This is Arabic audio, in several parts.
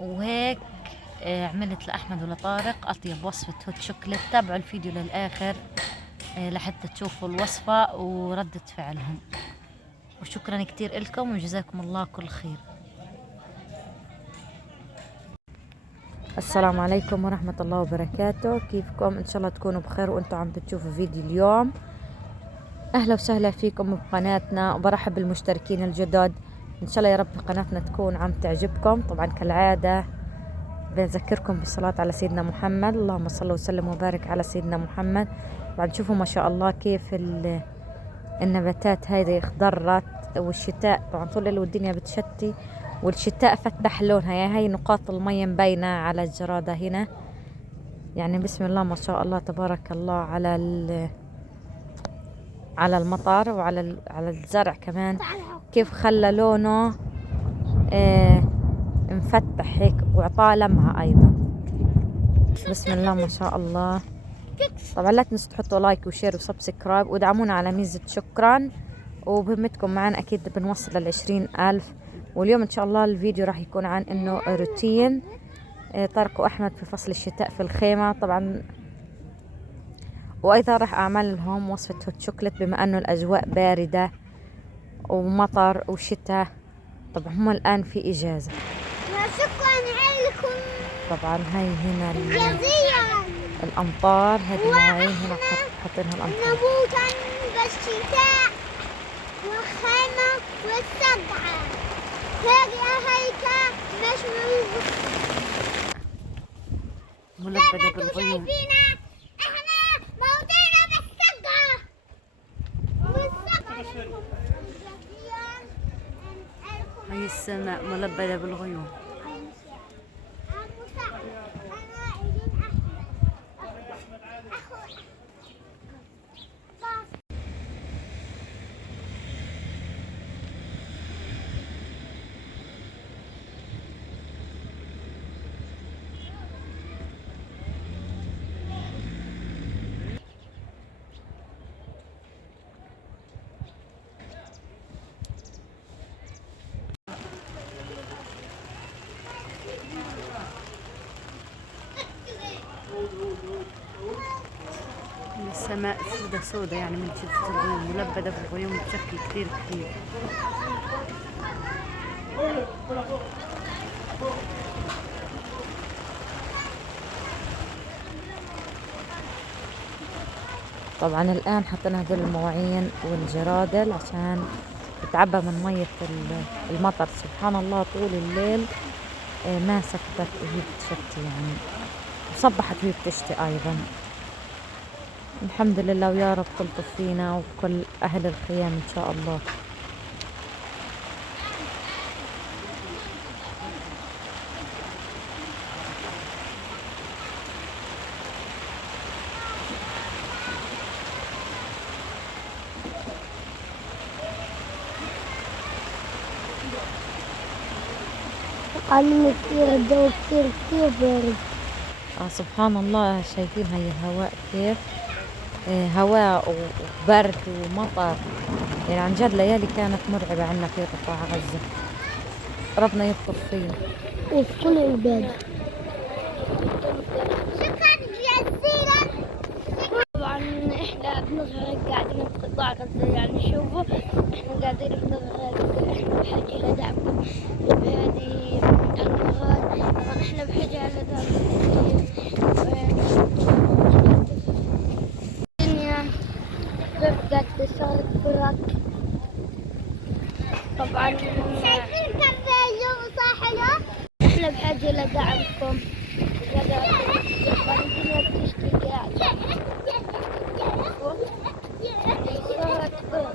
وهيك عملت لأحمد ولطارق أطيب وصفة هوت شوكليت. تابعوا الفيديو للآخر لحتى تشوفوا الوصفة وردة فعلهم. وشكرا كتير لكم وجزاكم الله كل خير. السلام عليكم ورحمة الله وبركاته. كيفكم؟ إن شاء الله تكونوا بخير وأنتم عم بتشوفوا فيديو اليوم. أهلا وسهلا فيكم بقناتنا وبرحب بالمشتركين الجدد. إن شاء الله يا رب قناتنا تكون عم تعجبكم. طبعا كالعادة بنذكركم بالصلاة على سيدنا محمد، اللهم صل وسلم وبارك على سيدنا محمد. طبعا شوفوا ما شاء الله كيف النباتات هذه اخضرت، والشتاء طبعا طول الليل والدنيا بتشتي والشتاء فتح لونها. يعني هاي نقاط المية مبينة على الجرادة هنا. يعني بسم الله ما شاء الله تبارك الله على المطر وعلى الزرع كمان، كيف خلى لونه مفتح هيك وعطاه لمعة ايضا. بسم الله ما شاء الله. طبعا لا تنسوا تحطوا لايك وشير وسبسكرايب ودعمونا على ميزة شكرا. وبهمتكم معنا اكيد بنوصل ل20,000. واليوم ان شاء الله الفيديو راح يكون عن انه روتين طارق واحمد في فصل الشتاء في الخيمة طبعا. وايضا راح اعمل لهم وصفة هوت شوكليت بما انه الاجواء باردة ومطر وشتاء. طبعا هم الان في اجازة. شكرا لكم. طبعا هاي هنا الامطار، هذه المواعين هنا حاطينها الامطار. نموت بالشتاء والخيمة والسبعة. هذه هيك مش ملبدة بالغيوم. احنا موتينا بالسبعة والسبعة. هاي السماء ملبدة بالغيوم. السماء سودة سودة يعني من شدة الغيوم، ملبدة بالغيوم بشكل كتير كتير. طبعا الآن حطينا هذول المواعين والجرادل عشان تتعبى من مية المطر. سبحان الله طول الليل ما سكتت وهي بتشتي يعني، وصبحت وهي بتشتي أيضا. الحمد لله ويا رب تلطف فينا وكل أهل الخيام إن شاء الله. قال كثير الجو كثير بارد. سبحان الله. شايفين هاي الهواء كيف هواء وبرد ومطر. يعني عن جد ليالي كانت مرعبة عنا في قطاع غزة. ربنا يلطف فينا وفي كل البلاد. شكرا جزيلا. طبعا احنا بنغرق قاعدين في قطاع غزة. يعني شوفوا احنا قاعدين بنغرق. احنا بحاجة إلى دعمكم بهذه الأنهار. طبعا احنا بحاجة إلى دعمكم. الدنيا غرقت صارت برك. طبعا شايفين كم الجو صح حلو. احنا بحاجة إلى دعمكم. طبعا الدنيا بتشتي قاعدة. صارت برك.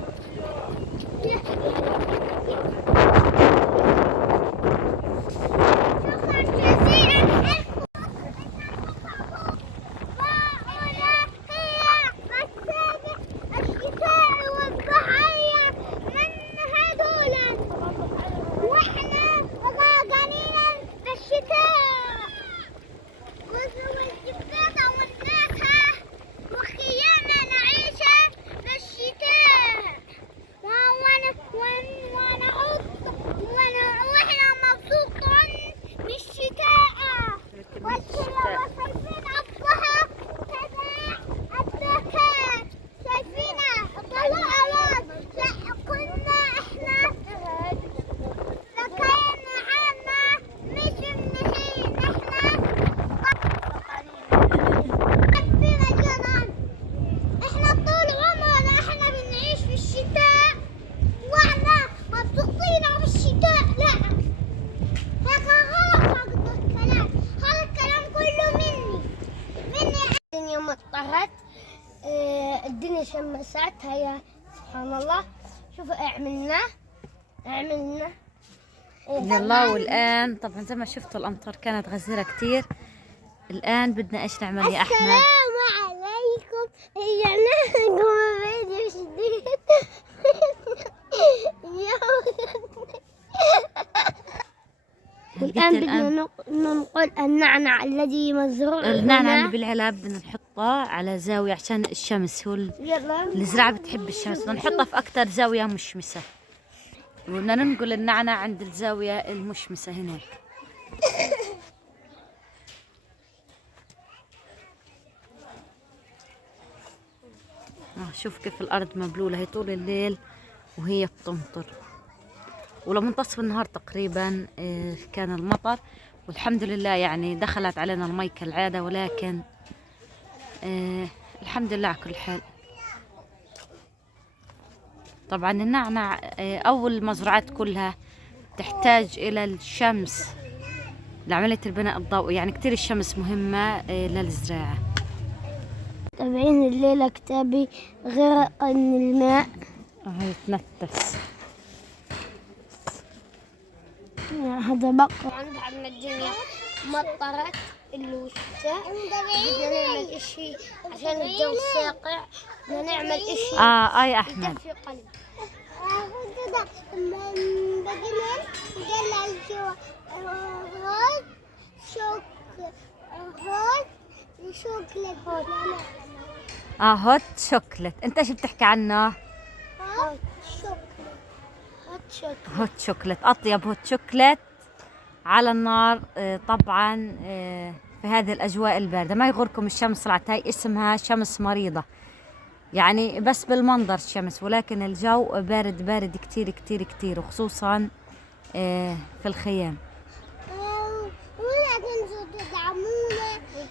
شمسات هيا سبحان الله. شوفوا عملنا يلا. والآن طبعا زي ما شفتوا الأمطار كانت غزيرة كتير. الآن بدنا إيش نعمل يا أحمد؟ السلام عليكم. رجعنا لكم فيديو جديد. والآن بدنا ننقل النعنع الذي مزروع. النعنع اللي بالعلب بدنا نحطه على زاوية عشان الشمس. هو الزراعة بتحب الشمس، بدنا نحطها في أكتر زاوية مشمسة، وبدنا ننقل النعنع عند الزاوية المشمسة هناك. شوف كيف الأرض مبلولة، هي طول الليل وهي بتمطر، ولمنتصف النهار تقريبا كان المطر، والحمد لله يعني دخلت علينا المي كالعادة، ولكن الحمد لله على كل حال. طبعا النعنع أو المزروعات كلها تحتاج إلى الشمس لعملية البناء الضوئي، يعني كتير الشمس مهمة للزراعة. تابعين الليلة كتابي غرق الماء. يتنفس. هذا بقى عندنا الدنيا مطرت الوشتاء. بدنا نعمل اشي عشان الجو ساقع، بدنا نعمل اشي يا أحمد يدفي قلب. بقينا نقلع الجو هون شوكليت. هوت شوكليت. انت ايش بتحكي عنه؟ هوت شوكليت. اطيب هوت شوكليت على النار. طبعا في هذه الاجواء البارده ما يغركم الشمس طلعت، هاي اسمها شمس مريضه، يعني بس بالمنظر الشمس، ولكن الجو بارد بارد كتير كتير كتير، وخصوصا في الخيام. ولا تنسوا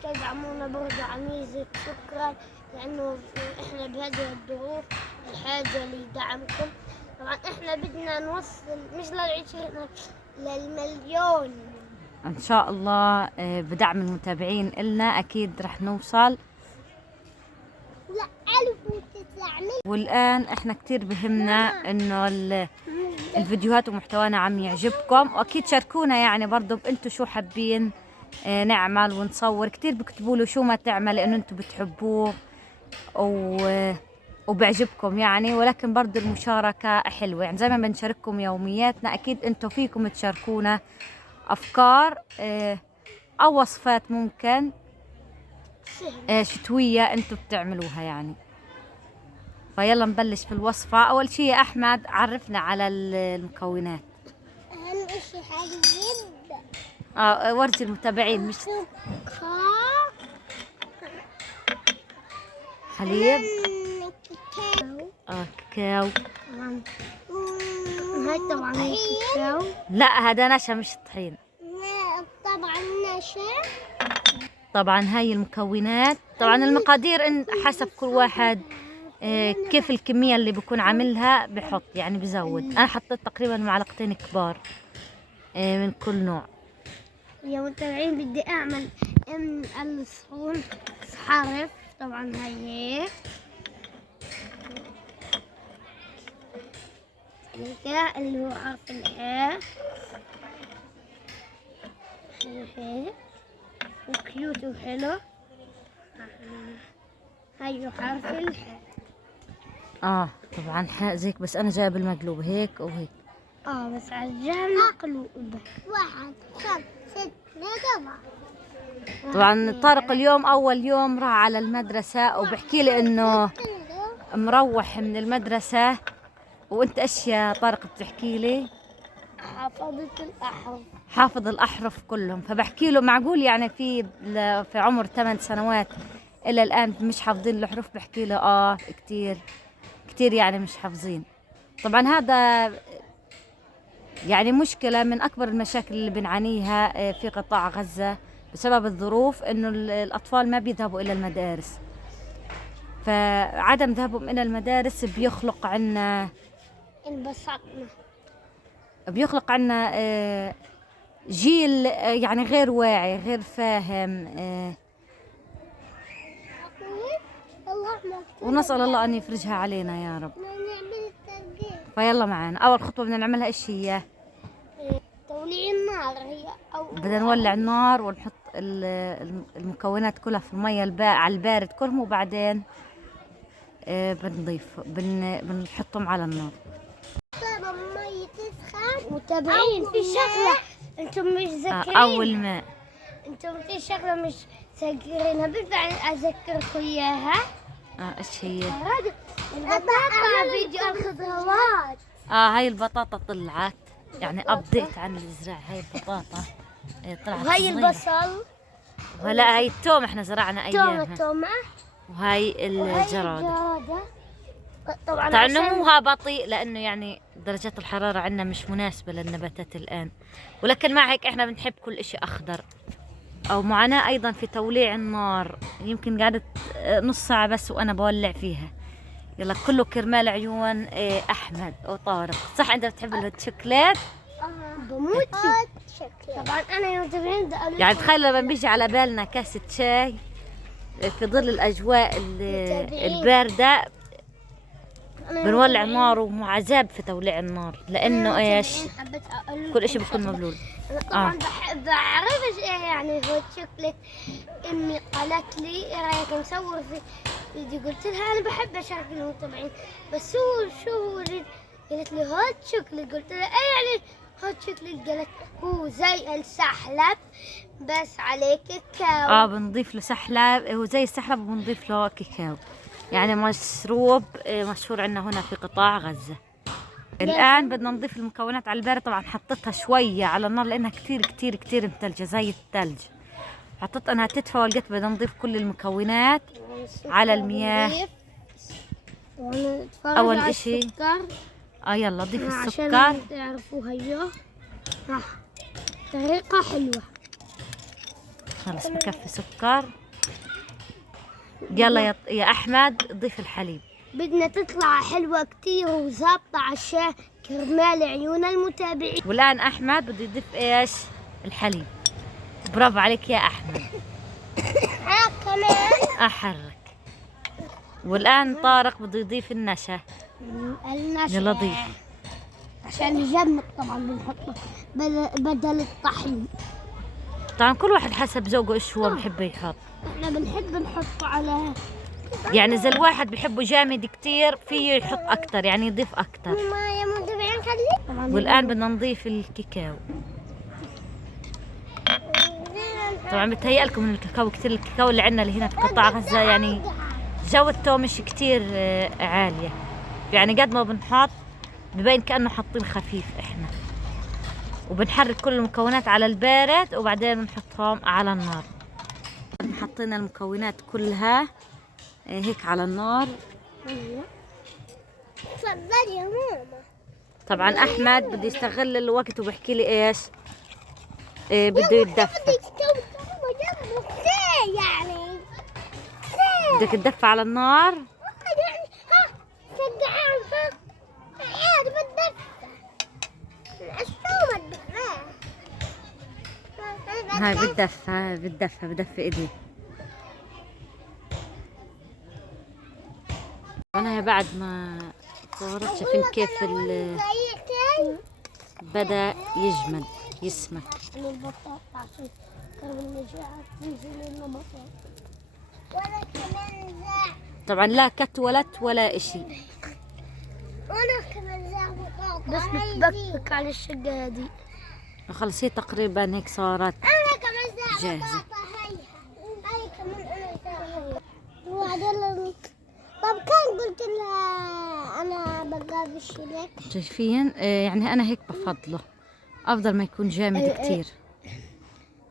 تدعمونا برضه عميزة. شكرا، لأنه إحنا بهذه الظروف بحاجة لدعمكم. طبعا إحنا بدنا نوصل مش لل20 للمليون ان شاء الله. بدعم المتابعين إلنا اكيد رح نوصل. لا 1900. والآن احنا كتير بهمنا انه الفيديوهات ومحتوانا عم يعجبكم، واكيد شاركونا يعني برضو انتو شو حابين نعمل ونصور. كتير بكتبوا له شو ما تعمل لانه انتو بتحبوه وبعجبكم يعني، ولكن برضو المشاركة حلوة، يعني زي ما بنشارككم يومياتنا اكيد انتو فيكم تشاركونا افكار او وصفات ممكن شتوية انتو بتعملوها يعني. فيلا نبلش في الوصفة. أول شيء يا أحمد عرفنا على المكونات. أهم شيء حليب. ورجي المتابعين مش حليب. كاكاو. هاي طبعا هي كاكاو. لا هذا نشا مش طحين. طبعا نشا. طبعا هاي المكونات. طبعا المقادير إن حسب كل واحد كيف الكمية اللي بكون عاملها بحط، يعني بزود. أنا حطيت تقريبا معلقتين كبار من كل نوع. يا متابعين بدي أعمل الصحون حرف. طبعا هي هيك اللي هو حرف الحاء. هيك وكيوت وحلو. هاي حرف الحاء. طبعا حاء زيك، بس انا جايب المقلوب هيك وهيك. بس على الجهة مقلوبة. 1 5 6 7. طبعا طارق اليوم اول يوم راح على المدرسة، وبحكي لي انه مروح من المدرسة. وانت ايش يا طارق بتحكي لي؟ حافظ الاحرف كلهم. فبحكي له معقول يعني في عمر 8 سنوات الى الان مش حافظين الحروف؟ بحكي له كتير كتير يعني مش حافظين. طبعا هذا يعني مشكلة من اكبر المشاكل اللي بنعانيها في قطاع غزة بسبب الظروف، انه الاطفال ما بيذهبوا الى المدارس. فعدم ذهابهم الى المدارس بيخلق عنا جيل يعني غير واعي غير فاهم. الله ونسأل الله أن يفرجها علينا يا رب. نعمل الترقية. فيلا معنا، أول خطوة بدنا نعملها إيش هي؟ توليع النار هي بدنا نولع النار ونحط المكونات كلها في المية على البارد كلهم، وبعدين بنحطهم على النار. المية تسخن. متابعين في شغلة انتم مش ذاكرين. أول ماء. انتم في شغلة مش ذاكرينها، بينفع اذكركم اياها؟ ايش هي؟ البطاطا فيديو الخضروات. هاي البطاطا طلعت، يعني ابديت عن الزراعة. هاي البطاطا طلعت وهي صغيرة. البصل. وهلا هاي التوم احنا زرعنا ايامها. تومة. وهي الجرادة. طبعا نموها بطيء لانه يعني درجات الحرارة عندنا مش مناسبة للنباتات الان، ولكن مع هيك احنا بنحب كل اشي اخضر. او معاناة ايضا في توليع النار، يمكن قعدت نص ساعة بس وانا بولع فيها. يلا كله كرمال عيون احمد وطارق. صح انت بتحب الهوت شوكليت؟ بموت فيه. طبعا انا يوم تبعين يعني تخيل لما بيجي على بالنا كاسة شاي في ظل الاجواء الباردة بنولع النار، ومعذاب في توليع النار لانه ايش؟ كل اشي بيكون مبلول. طبعا بعرف ايش يعني هوت شوكليت. امي قالت لي ايه رايك نصور في فيديو، قلت لها انا بحب اشارك المتابعين، بس هو شو هو قالت لي هوت شوكليت، قلت لها ايه يعني هوت شوكليت؟ قالت هو زي السحلب بس عليه كاكاو. بنضيف له سحلب، هو زي السحلب وبنضيف له كاكاو، يعني مشروب مشهور عندنا هنا في قطاع غزة. الآن بدنا نضيف المكونات على البارد. طبعا حطيتها شوية على النار لأنها كتير كتير كتير مثلجة زي الثلج. حطيت أنها تدفى ولقيت بدنا نضيف كل المكونات على المياه. أول إشي يلا ضيف السكر عشان تعرفوا هيو طريقة حلوة. خلص بكفي سكر. يلا يا أحمد ضيف الحليب. بدنا تطلع حلوة كتير وظابطة عشان كرمال عيون المتابعين. والآن أحمد بده يضيف إيش؟ الحليب. برافو عليك يا أحمد. كمان أحرك. والآن طارق بده يضيف النشا. يلا ضيف عشان يجمد. طبعا بنحطه بدل الطحين. طبعا كل واحد حسب ذوقه ايش هو بحب يحط. احنا بنحب نحطه على، يعني اذا الواحد بحبه جامد كتير فيه يحط اكتر، يعني يضيف اكتر. يا متابعين خلي. والان بدنا نضيف الكاكاو. طبعا بتهيأ لكم من الكاكاو كتير. الكاكاو اللي عندنا اللي هنا في قطاع غزة يعني جودته مش كتير عالية، يعني قد ما بنحط ببين كأنه حاطين خفيف احنا. وبنحرك كل المكونات على البارد وبعدين بنحطهم على النار. حطينا المكونات كلها هيك على النار. تفضلي يا ماما. طبعا احمد بده يستغل الوقت وبحكي لي ايش بده يتدفى. يعني بدك تدفى على النار. هاي بتدفى ايدي. انا بعد ما صورت شايفين كيف بدأ يجمد يسمك. طبعا لا كتولت ولا اشي. وانا كمان زي بطاطا بس بتبكبك على الشقة هذه. خلص هي تقريبا هيك صارت انا كمان زي جاهزة. هاي كمان انا زي. طب كان قلت لها انا بقابش لك. شايفين يعني انا هيك بفضله افضل ما يكون جامد كتير.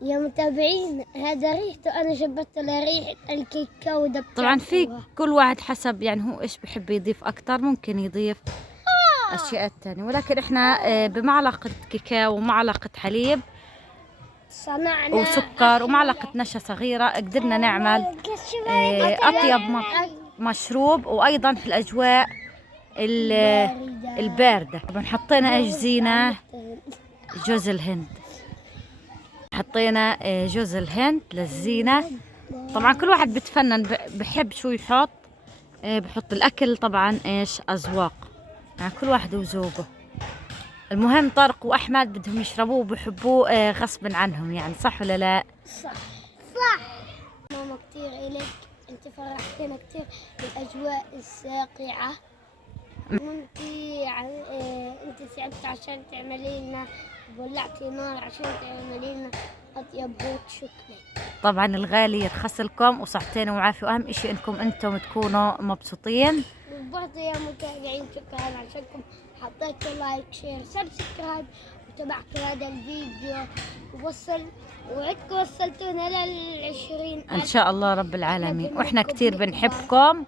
يا متابعين هذا ريحته انا شبت له ريحه الكاكاو ده. طبعا في كل واحد حسب يعني هو ايش بحب يضيف اكتر، ممكن يضيف اشياء تانية، ولكن احنا بمعلقة كاكاو ومعلقة حليب صنعنا وسكر ومعلقة نشا صغيرة قدرنا نعمل اطيب مشروب، وايضا في الاجواء الباردة. طبعا حطينا ايش زينة؟ جوز الهند. حطينا جوز الهند للزينة. طبعا كل واحد بتفنن بحب شو يحط، بحط الأكل طبعا إيش أذواق، يعني كل واحد وذوقه. المهم طارق وأحمد بدهم يشربوه وبحبوه غصب عنهم، يعني صح ولا لا؟ صح صح. ماما كتير إلك، أنت فرحتنا كتير بالأجواء الساقعة، وأنت أنت تعبت عشان تعملي لنا، ولعتي نار عشان تعملي لنا أطيب هوت شوكليت. طبعا الغالي يرخص لكم وصحتين وعافية، وأهم إشي إنكم أنتم تكونوا مبسوطين. وبرضه يا متابعين شكرا عشانكم حطيتوا لايك شير سبسكرايب وتابعتوا هذا الفيديو وعدكم وصلتونا لل20 إن شاء الله رب العالمين. وإحنا كتير بنحبكم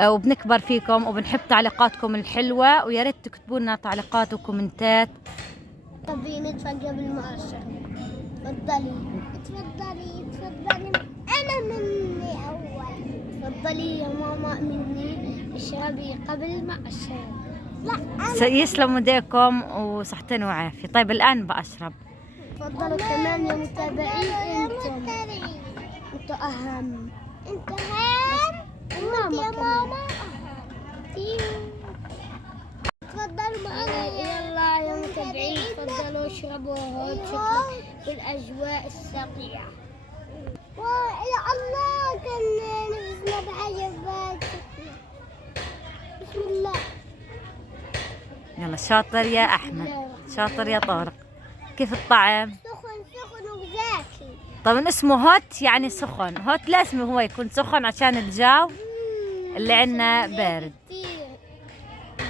وبنكبر فيكم وبنحب تعليقاتكم الحلوة، ويا ريت تكتبوا لنا تعليقات وكومنتات. طبي ندفع قبل ما أشرب. تفضلي تفضلي تفضلي، أنا مني أول. تفضلي يا ماما مني، اشربي قبل ما أشرب. لا يسلموا ايديكم وصحتين وعافية. طيب الآن بأشرب. تفضلوا كمان يا متابعين، انتوا أهم. انت أهم وانت يا ماما أهم. تفضلوا معنا. يلا يا متابعين تفضلوا اشربوا هوت شوكليت بالأجواء الساقعة. يا الله كان نفسنا بعجبات. بسم الله. يلا شاطر يا أحمد، شاطر يا طارق. كيف الطعم؟ سخن سخن وزاكي. طبعا اسمه هوت يعني سخن، هوت لا اسمه هو يكون سخن عشان الجو اللي عنا بارد.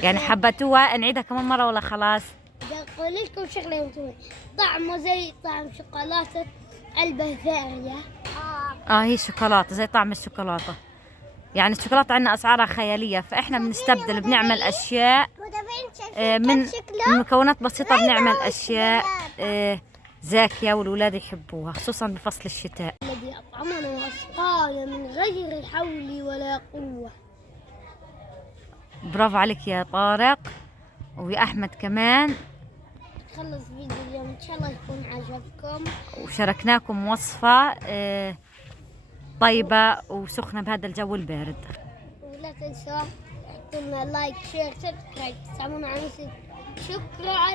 يعني حبتوها نعيدها كمان مرة ولا خلاص؟ بقول لكم شغله طعمه زي طعم شوكولاته البافاريا. هي شوكولاتة زي طعم الشوكولاتة. يعني الشوكولاتة عندنا أسعارها خيالية، فإحنا بنستبدل بنعمل أشياء من مكونات بسيطة، بنعمل أشياء زاكية والولاد يحبوها خصوصا بفصل الشتاء. الذي أطعمنا وأسقانا من غير حول ولا قوة. برافو عليك يا طارق ويا أحمد كمان. خلص فيديو اليوم إن شاء الله يكون عجبكم، وشاركناكم وصفة طيبة وسخنة بهذا الجو البارد. ولا تنسوا تحطوا لنا لايك شير سبسكرايب تساعدونا على شكرا.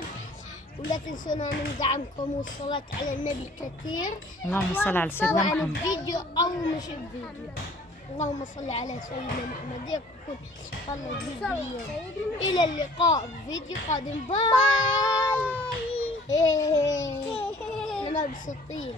ولا تنسونا من دعمكم والصلاة على النبي كثير. اللهم صل على سيدنا محمد. محمد. الفيديو أو مش الفيديو، اللهم صل على سيدنا محمد. يكون خلص فيديو. إلى اللقاء في فيديو قادم. باي. أنا مبسوطين.